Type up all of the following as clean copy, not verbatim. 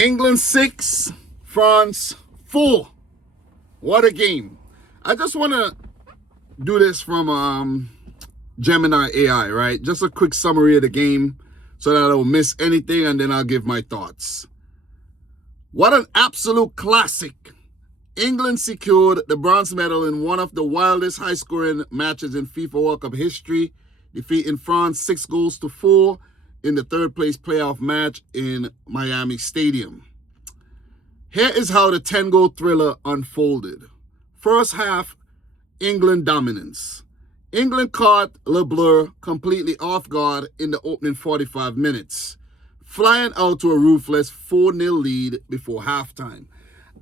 England 6, France 4. What a game. I just want to do this from Gemini AI, right? Just a quick summary of the game so that I don't miss anything, and then I'll give my thoughts. What an absolute classic. England secured the bronze medal in one of the wildest high-scoring matches in FIFA World Cup history, defeating France 6-4 in the third-place playoff match in Miami Stadium. Here is how the 10-goal thriller unfolded. First half, England dominance. England caught Le Bleu completely off guard in the opening 45 minutes, flying out to a ruthless 4-0 lead before halftime.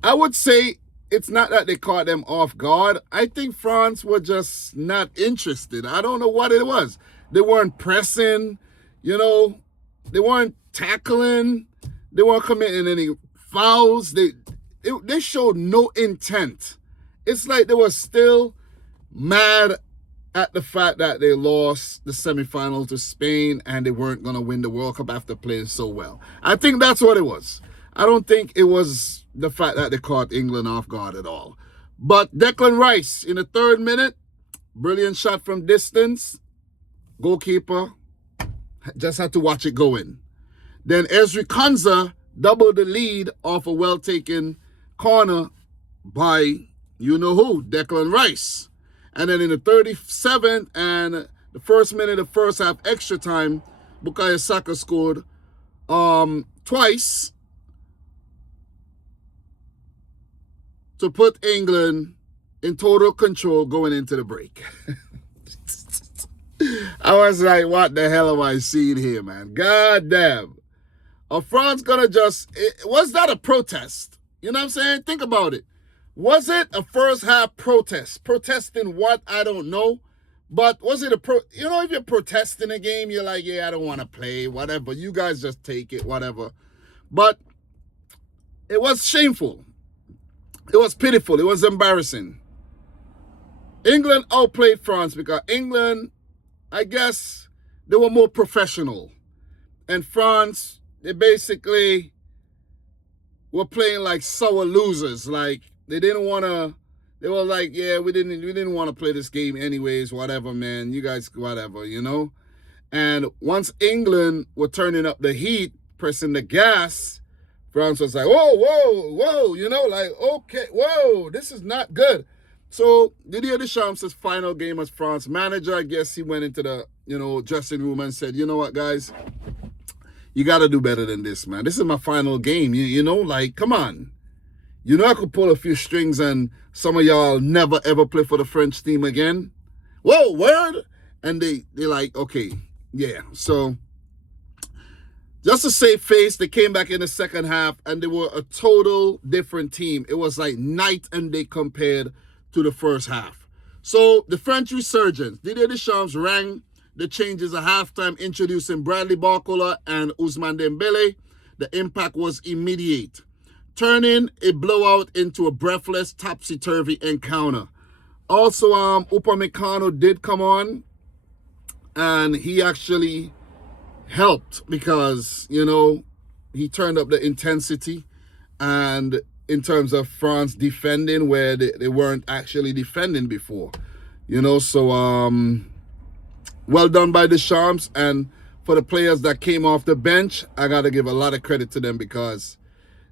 I would say it's not that they caught them off guard. I think France were just not interested. I don't know what it was. They weren't pressing, they weren't tackling, they weren't committing any fouls. They showed no intent. It's like they were still mad at the fact that they lost the semifinal to Spain and they weren't going to win the World Cup after playing so well. I think that's what it was. I don't think it was the fact that they caught England off guard at all. But Declan Rice, in the 3rd minute, brilliant shot from distance. Goalkeeper just had to watch it go in. Then Ezri Konsa doubled the lead off a well-taken corner by you-know-who, Declan Rice. And then in the 37th and the first minute of first half extra time, Bukayo Saka scored twice to put England in total control going into the break. I was like, what the hell am I seeing here, man? God damn. Are France gonna was that a protest? You know what I'm saying? Think about it. Was it a first half protest? Protesting what? I don't know. But was it if you're protesting a game, you're like, yeah, I don't want to play, whatever. You guys just take it, whatever. But it was shameful. It was pitiful. It was embarrassing. England outplayed France because England, I guess, they were more professional. And France, they basically were playing like sour losers. Like, they didn't want to, they were like, yeah, we didn't want to play this game anyways, whatever, man. You guys, whatever, And once England were turning up the heat, pressing the gas, France was like, whoa, like, okay, whoa, this is not good. So Didier Deschamps' final game as France manager, I guess he went into the, dressing room and said, you know what, guys, you got to do better than this, man. This is my final game, like, come on. I could pull a few strings and some of y'all never, ever play for the French team again. Whoa, word? And they're like, okay, yeah. So just to save face, they came back in the second half and they were a total different team. It was like night and day compared to the first half. So the French resurgence, Didier Deschamps rang the changes at halftime, introducing Bradley Barcola and Ousmane Dembele. The impact was immediate, turning a blowout into a breathless, topsy-turvy encounter. Also, Upamecano did come on, and he actually helped because, he turned up the intensity. And in terms of France defending where they weren't actually defending before, so well done by Deschamps. And for the players that came off the bench, I got to give a lot of credit to them because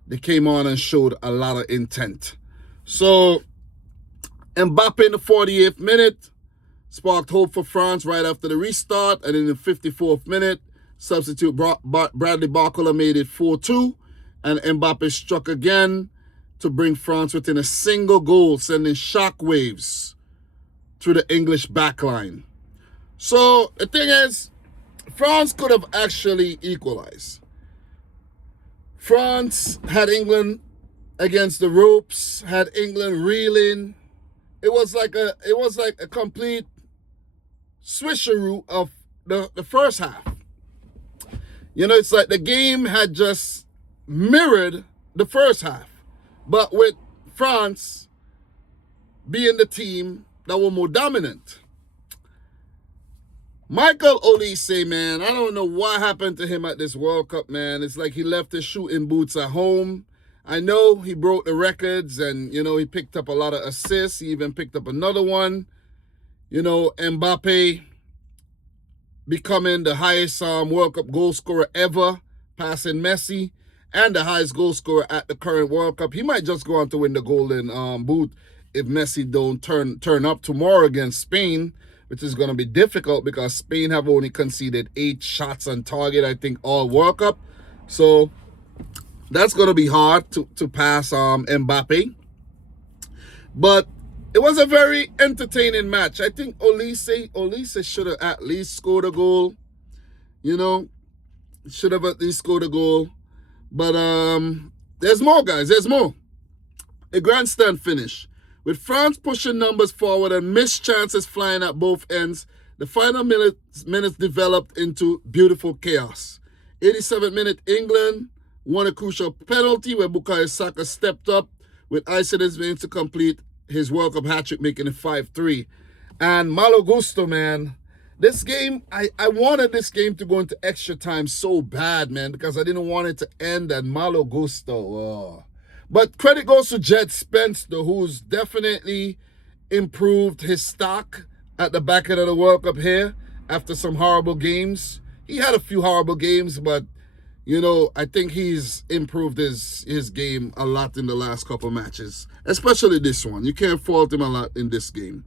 they came on and showed a lot of intent. So Mbappe in the 48th minute sparked hope for France right after the restart. And in the 54th minute, substitute Bradley Barcola made it 4-2. And Mbappe struck again to bring France within a single goal, sending shockwaves through the English backline. So the thing is, France could have actually equalized. France had England against the ropes, had England reeling. It was like a complete switcheroo of the first half. It's like the game had just mirrored the first half, but with France being the team that were more dominant. Michael Olise, man, I don't know what happened to him at this World Cup, man. It's like he left his shooting boots at home. I know he broke the records and, he picked up a lot of assists. He even picked up another one. Mbappe becoming the highest World Cup goal scorer ever, passing Messi, and the highest goal scorer at the current World Cup. He might just go on to win the Golden Boot if Messi don't turn up tomorrow against Spain, which is going to be difficult because Spain have only conceded 8 shots on target, I think, all World Cup. So that's going to be hard to pass Mbappe. But it was a very entertaining match. I think Olise should have at least scored a goal. Should have at least scored a goal. But there's more, guys. There's more. A grandstand finish. With France pushing numbers forward and missed chances flying at both ends, the final minutes developed into beautiful chaos. 87th minute, England won a crucial penalty where Bukayo Saka stepped up with ice in his veins to complete his World Cup hat-trick, making it 5-3. And Malo Gusto, man, this game, I wanted this game to go into extra time so bad, man, because I didn't want it to end at Malo Gusto. Oh. But credit goes to Jed Spence, though, who's definitely improved his stock at the back end of the World Cup here after some horrible games. He had a few horrible games, but, I think he's improved his game a lot in the last couple matches, especially this one. You can't fault him a lot in this game.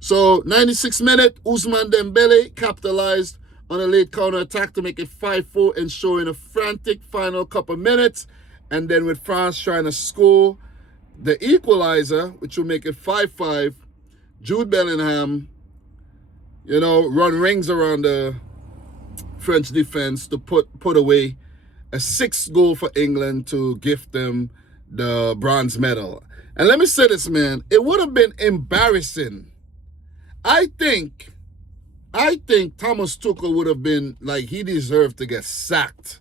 So, 96th minute, Ousmane Dembele capitalized on a late counter-attack to make it 5-4, ensuring a frantic final couple minutes. And then with France trying to score the equalizer, which will make it 5-5, Jude Bellingham, run rings around the French defense to put away a 6th goal for England to gift them the bronze medal. And let me say this, man, it would have been embarrassing. I think Thomas Tuchel would have been like, he deserved to get sacked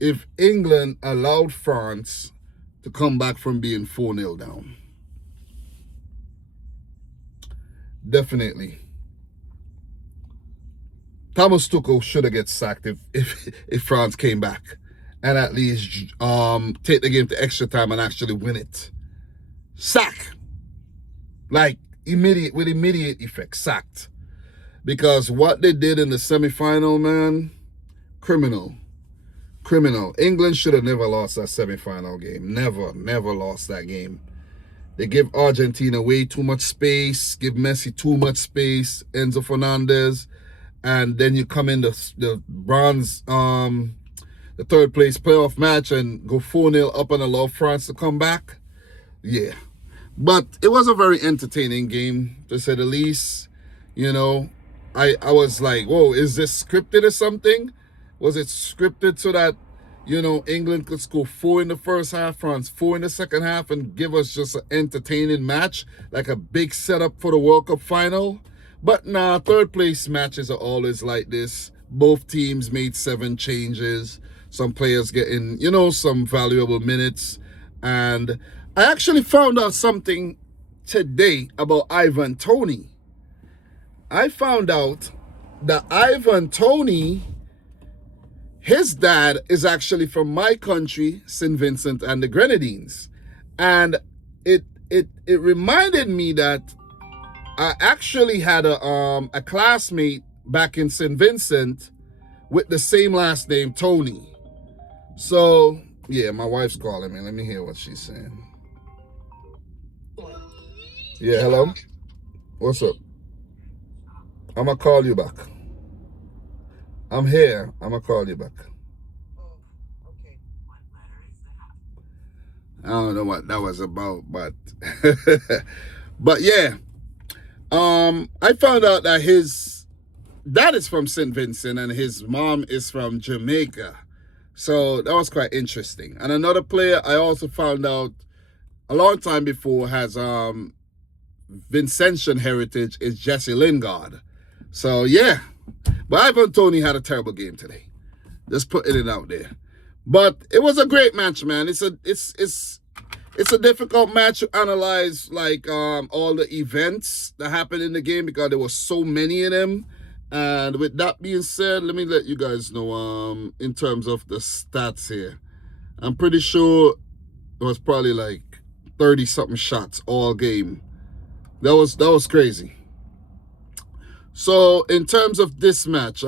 if England allowed France to come back from being 4-0 down. Definitely. Thomas Tuchel should have get sacked if France came back and at least take the game to extra time and actually win it. Sack. Like, with immediate effect, sacked. Because what they did in the semifinal, man, criminal. England should have never lost that semifinal game. Never lost that game. They give Argentina way too much space, give Messi too much space, Enzo Fernandez, and then you come in the bronze, the third place playoff match and go 4-0 up and allow France to come back. Yeah. But it was a very entertaining game, to say the least. I was like, whoa, is this scripted or something? Was it scripted so that, England could score 4 in the first half, France 4 in the second half, and give us just an entertaining match, like a big setup for the World Cup final? But nah, third place matches are always like this. Both teams made 7 changes. Some players getting, some valuable minutes. And I actually found out something today about Ivan Toney. I found out that Ivan Toney, his dad is actually from my country, St. Vincent and the Grenadines. And it reminded me that I actually had a classmate back in St. Vincent with the same last name, Tony. So, yeah, my wife's calling me. Let me hear what she's saying. Yeah, hello? What's up? I'm going to call you back. I'm here. I'm going to call you back. Okay. I don't know what that was about, but but yeah. I found out that his dad is from St. Vincent and his mom is from Jamaica. So that was quite interesting. And another player I also found out a long time before has Vincentian heritage is Jesse Lingard. So yeah. But Ivan Toney had a terrible game today. Just putting it out there. But it was a great match, man. It's it's a difficult match to analyze, like all the events that happened in the game because there were so many of them. And with that being said, let me let you guys know in terms of the stats here. I'm pretty sure it was probably like 30 something shots all game. That was crazy. So in terms of this match,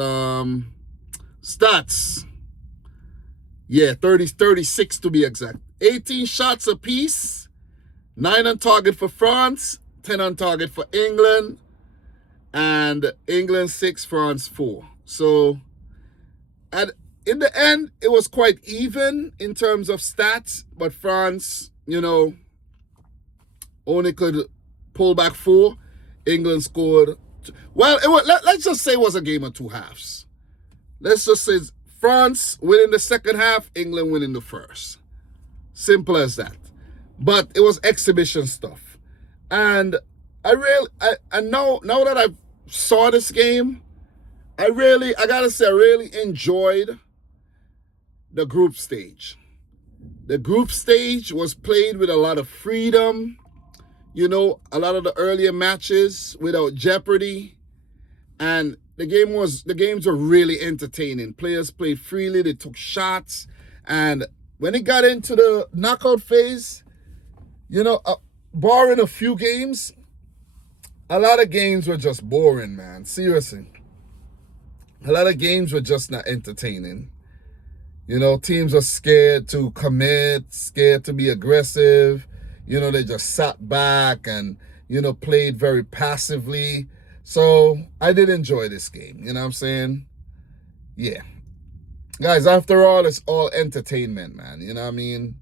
stats, yeah, 36 to be exact. 18 shots apiece, 9 on target for France, 10 on target for England, and England 6, France 4. So in the end, it was quite even in terms of stats, but France, only could pull back 4. England scored. Well, let's just say it was a game of 2 halves. Let's just say France winning the second half, England winning the first. Simple as that. But it was exhibition stuff. And now that I saw this game, I gotta say I really enjoyed the group stage. The group stage was played with a lot of freedom. A lot of the earlier matches without jeopardy. And the games were really entertaining. Players played freely, they took shots. And when it got into the knockout phase, barring a few games, a lot of games were just boring, man. Seriously. A lot of games were just not entertaining. Teams are scared to commit, scared to be aggressive. They just sat back and, played very passively. So I did enjoy this game. You know what I'm saying? Yeah. Guys, after all, it's all entertainment, man. You know what I mean?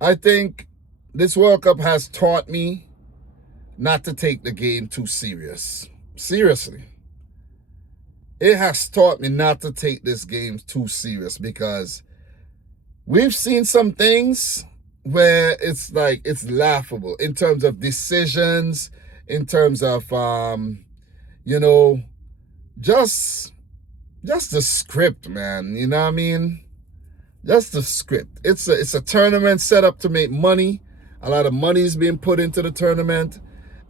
I think this World Cup has taught me not to take the game too serious. Seriously. It has taught me not to take this game too serious because we've seen some things where it's like it's laughable in terms of decisions, in terms of just the script, man. You know what I mean? Just the script. It's a tournament set up to make money. A lot of money is being put into the tournament,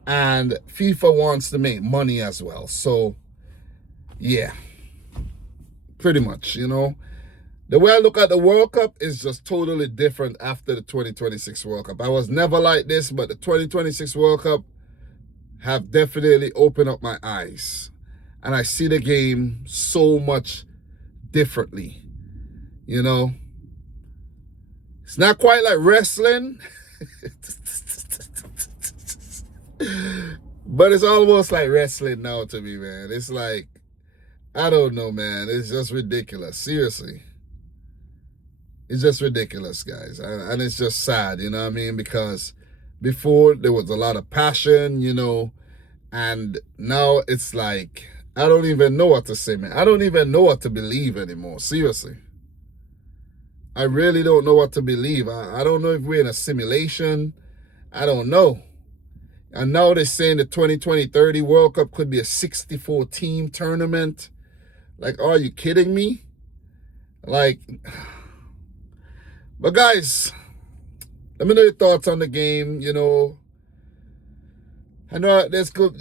and FIFA wants to make money as well. So yeah, pretty much, The way I look at the World Cup is just totally different after the 2026 World Cup. I was never like this, but the 2026 World Cup have definitely opened up my eyes. And I see the game so much differently. It's not quite like wrestling. But it's almost like wrestling now to me, man. It's like, I don't know, man. It's just ridiculous. Seriously. It's just ridiculous, guys. And it's just sad, you know what I mean? Because before there was a lot of passion, and now it's like, I don't even know what to say, man. I don't even know what to believe anymore. Seriously. I really don't know what to believe. I don't know if we're in a simulation. I don't know. And now they're saying the 2020-30 World Cup could be a 64-team tournament. Like, are you kidding me? Like, but guys, let me know your thoughts on the game. I know there's good.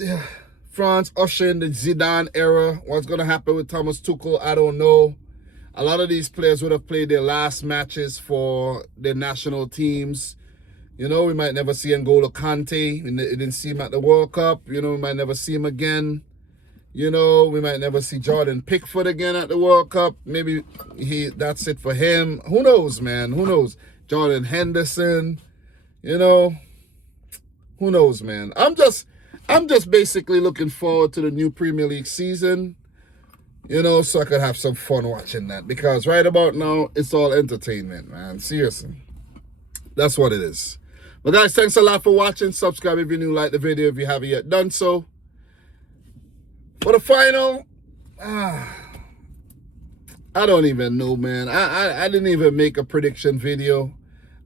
France ushering the Zidane era. What's going to happen with Thomas Tuchel, I don't know. A lot of these players would have played their last matches for their national teams. We might never see N'Golo Kante. We didn't see him at the World Cup. We might never see him again. We might never see Jordan Pickford again at the World Cup. Maybe that's it for him. Who knows, man? Who knows? Jordan Henderson. Who knows, man? I'm just basically looking forward to the new Premier League season. So I could have some fun watching that. Because right about now, it's all entertainment, man. Seriously. That's what it is. But guys, thanks a lot for watching. Subscribe if you're new. Like the video if you haven't yet done so. For the final, I don't even know, man. I didn't even make a prediction video.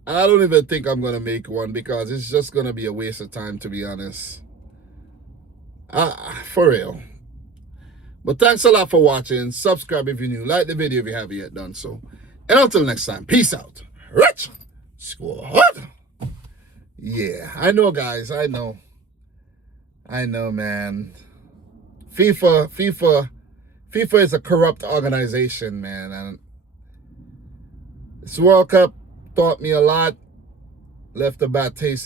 I don't even think I'm going to make one because it's just going to be a waste of time, to be honest. For real. But thanks a lot for watching. Subscribe if you're new. Like the video if you haven't yet done so. And until next time, peace out. Rich Squad. Yeah, I know, guys. I know, man. FIFA is a corrupt organization, man, and this World Cup taught me a lot. Left a bad taste